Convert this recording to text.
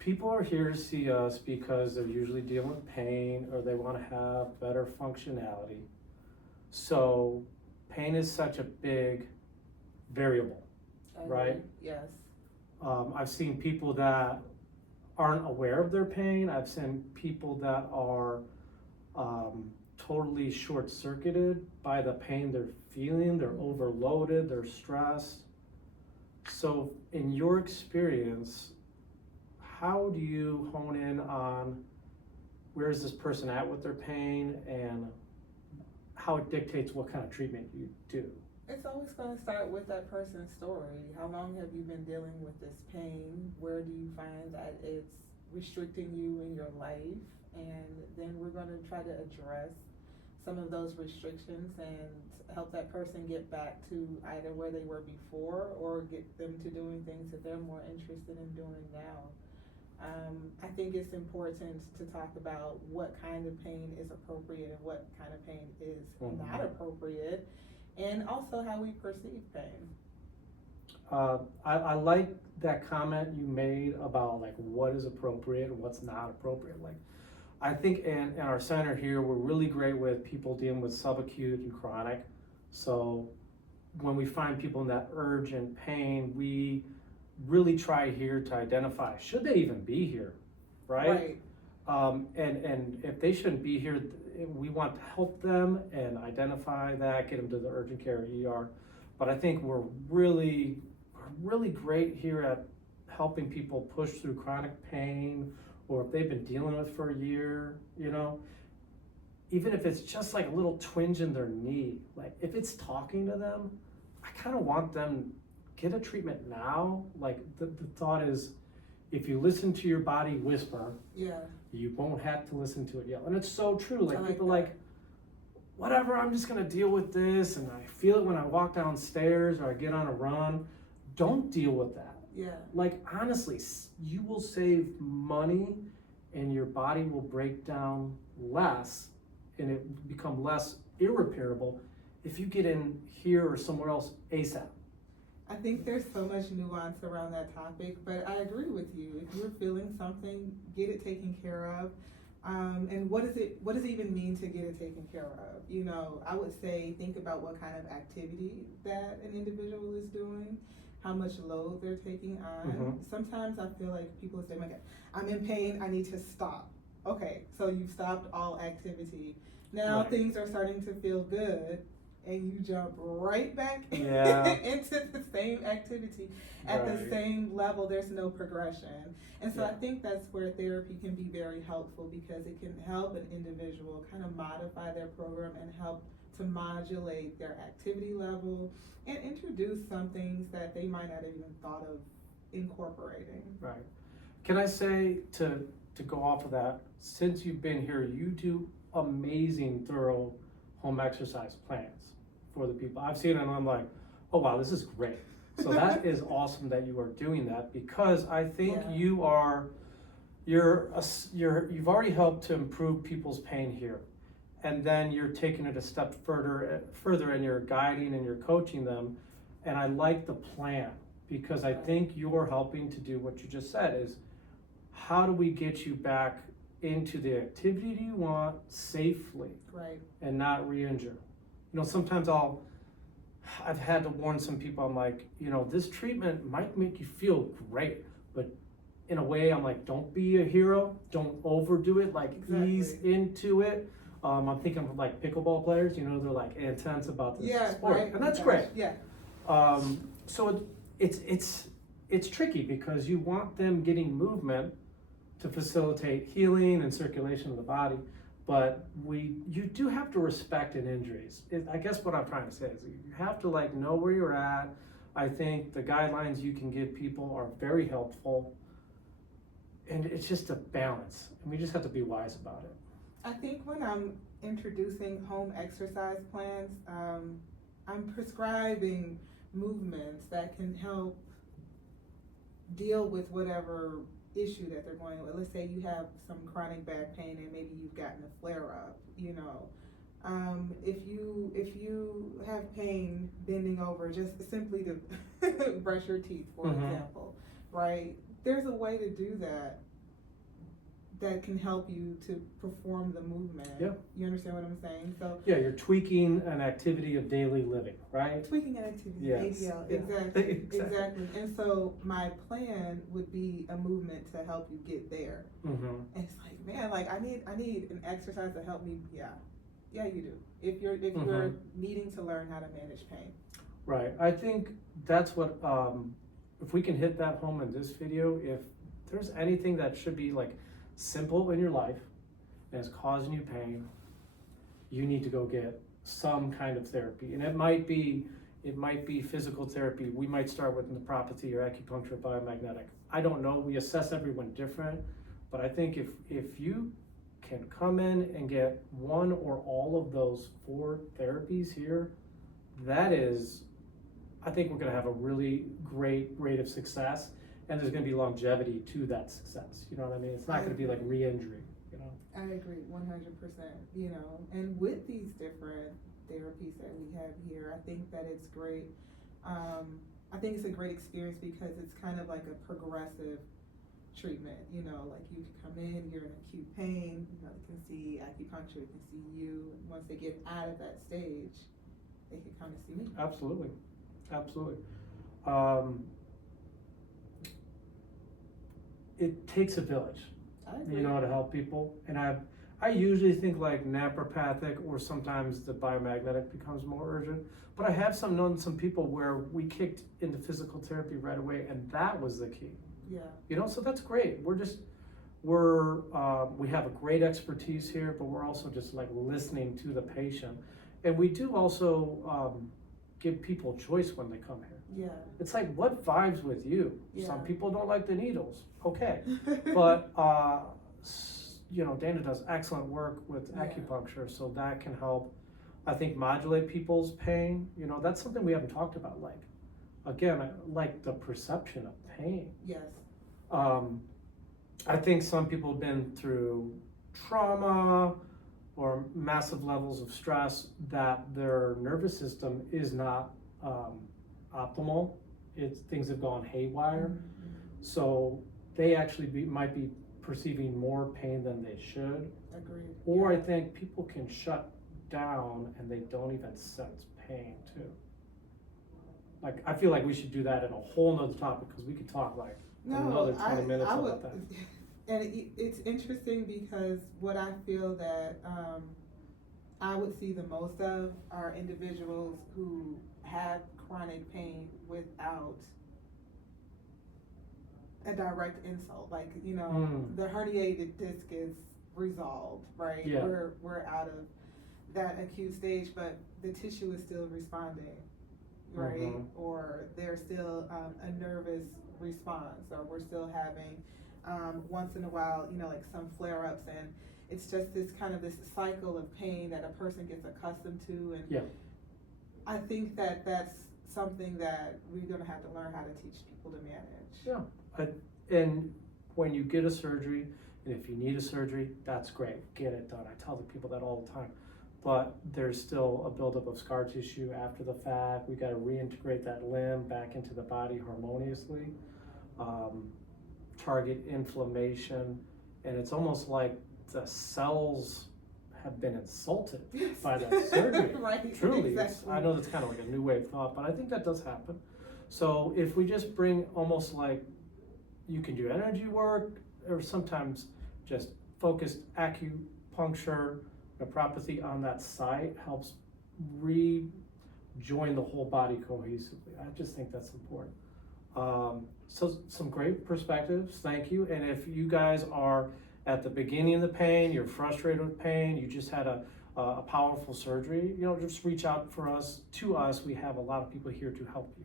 People are here to see us because they're usually dealing with pain or they want to have better functionality. So pain is such a big variable, right? Yes. I've seen people that aren't aware of their pain. I've seen people that are totally short-circuited by the pain they're feeling. They're overloaded, they're stressed. So in your experience, how do you hone in on where is this person at with their pain and how it dictates what kind of treatment you do? It's always going to start with that person's story. How long have you been dealing with this pain? Where do you find that it's restricting you in your life? And then we're going to try to address some of those restrictions and help that person get back to either where they were before or get them to doing things that they're more interested in doing now. I think it's important to talk about what kind of pain is appropriate and what kind of pain is not appropriate, and also how we perceive pain. I like that comment you made about like what is appropriate and what's not appropriate. Like, I think in our center here, we're really great with people dealing with subacute and chronic. So when we find people in that urgent pain, we really try here to identify, should they even be here, right? And if they shouldn't be here, we want to help them and identify that, get them to the urgent care ER. But I think we're really great here at helping people push through chronic pain, or if they've been dealing with it for a year, you know, even if it's just like a little twinge in their knee, like if it's talking to them, I kind of want them get a treatment now. Like the thought is, if you listen to your body whisper, you won't have to listen to it yell. And it's so true. Like people like, whatever, I'm just gonna deal with this, and I feel it when I walk downstairs or I get on a run. Don't deal with that. Like honestly, you will save money and your body will break down less and it become less irreparable if you get in here or somewhere else ASAP. I think there's so much nuance around that topic, but I agree with you. If you're feeling something, get it taken care of. And what does it even mean to get it taken care of? You know, I would say think about what kind of activity that an individual is doing, how much load they're taking on. Sometimes I feel like people say, "Okay, I'm in pain, I need to stop." Okay, so you've stopped all activity. Now things are starting to feel good, and you jump right back into the same activity at the same level. There's no progression. And so I think that's where therapy can be very helpful, because it can help an individual kind of modify their program and help to modulate their activity level and introduce some things that they might not have even thought of incorporating. Right. Can I say, to go off of that, since you've been here, you do amazing, thorough home exercise plans for the people. I've seen it and I'm like, oh wow, this is great. So that is awesome that you are doing that, because I think you've already helped to improve people's pain here. And then you're taking it a step further and you're guiding and you're coaching them. And I like the plan, because I think you're helping to do what you just said is, how do we get you back into the activity you want safely and not re-injure? You know, sometimes I've had to warn some people, I'm like, you know, this treatment might make you feel great, but in a way I'm like, don't be a hero, don't overdo it, like ease into it. I'm thinking of like pickleball players, you know, they're like intense about this sport, and that's great. So it's tricky, because you want them getting movement to facilitate healing and circulation of the body, but you do have to respect an injuries. I guess what I'm trying to say is you have to like know where you're at. I think the guidelines you can give people are very helpful, and it's just a balance, and we just have to be wise about it. I think when I'm introducing home exercise plans, I'm prescribing movements that can help deal with whatever issue that they're going with. Let's say you have some chronic back pain and maybe you've gotten a flare up, you know. If you have pain bending over just simply to brush your teeth, for example, right? There's a way to do that that can help you to perform the movement. Yeah. You understand what I'm saying? So Yeah, you're tweaking an activity of daily living, right? tweaking an activity, Yes. ADL, Yeah. exactly, Exactly. exactly. And so my plan would be a movement to help you get there. Mm-hmm. And it's like, man, like I need an exercise to help me. Yeah, you do. If you're needing to learn how to manage pain. Right. I think that's what, if we can hit that home in this video, if there's anything that should be like simple in your life and is causing you pain, you need to go get some kind of therapy. And it might be physical therapy. We might start with naprapathy or acupuncture, biomagnetic. I don't know. We assess everyone different. But I think if you can come in and get one or all of those 4 therapies here, that is, I think we're going to have a really great rate of success, and there's going to be longevity to that success. You know what I mean? It's not going to be like re-injury, you know? I agree 100%, you know, and with these different therapies that we have here, I think that it's great. I think it's a great experience because it's kind of like a progressive treatment, you know, like you can come in, you're in acute pain, you know, they can see acupuncture, they can see you, and once they get out of that stage, they can come and see me. Absolutely. Absolutely. It takes a village, I agree. you know, to help people. And I usually think like naprapathic, or sometimes the biomagnetic becomes more urgent. But I have known some people where we kicked into physical therapy right away, and that was the key. Yeah. You know, so that's great. We have a great expertise here, but we're also just like listening to the patient. And we do also give people choice when they come here. Yeah. It's like, what vibes with you? Yeah. Some people don't like the needles. Okay. But, you know, Dana does excellent work with acupuncture, so that can help, I think, modulate people's pain. You know, that's something we haven't talked about. Like, again, like the perception of pain. Yes. I think some people have been through trauma or massive levels of stress that their nervous system is not optimal. Things have gone haywire. Mm-hmm. So they actually might be perceiving more pain than they should. Agreed. Or I think people can shut down and they don't even sense pain too. Like, I feel like we should do that in a whole nother topic, because we could talk like another 20 minutes about that. And it's interesting because what I feel that I would see the most of are individuals who have chronic pain without a direct insult. Like, you know, the herniated disc is resolved, right? Yeah. We're out of that acute stage, but the tissue is still responding, right? Mm-hmm. Or there's still a nervous response, or we're still having once in a while, you know, like some flare-ups, and it's just this kind of this cycle of pain that a person gets accustomed to. And I think that that's something that we're going to have to learn how to teach people to manage. Yeah, and when you get a surgery, and if you need a surgery, that's great, get it done. I tell the people that all the time. But there's still a buildup of scar tissue after the fact. We got to reintegrate that limb back into the body harmoniously. Target inflammation, and it's almost like the cells have been insulted by that surgery. Right. Truly, Exactly. I know that's kind of like a new way of thought, but I think that does happen. So if we just bring almost like, you can do energy work, or sometimes just focused acupuncture, naprapathy on that site helps rejoin the whole body cohesively. I just think that's important. So some great perspectives, thank you. And if you guys are at the beginning of the pain, you're frustrated with pain, you just had a powerful surgery, you know, just reach out to us. We have a lot of people here to help you.